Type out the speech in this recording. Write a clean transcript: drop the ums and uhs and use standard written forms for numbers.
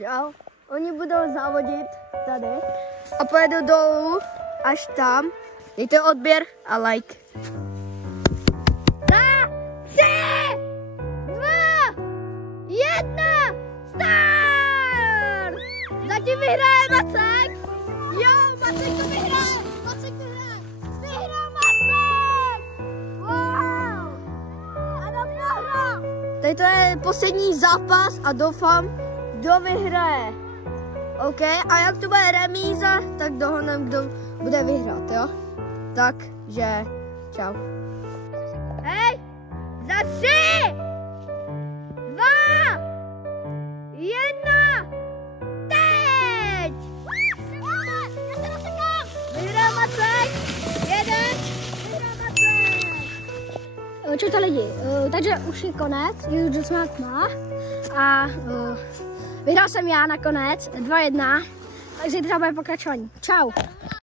Jo, oni budou závodit tady a pojedou dolů až tam. Dejte odběr a like. 3, 2, 1, start! Zatím vyhraje Macek. Jo, Macek to vyhraje. Macek to vyhraje. Vyhrál Macek! Wow! Adam prohrál. Tady to je poslední zápas a doufám, kdo vyhraje. OK, a jak to bude remíza, tak dohodneme, kdo bude vyhrát, jo? Takže, čau. Hej, za 3, 2, 1, teď! Vyhrál Macek, 1, vyhrál Macek. Čujte lidi, takže už je konec, už jsme tma a vyhrál jsem já nakonec 2-1, takže zítra bude pokračování. Čau.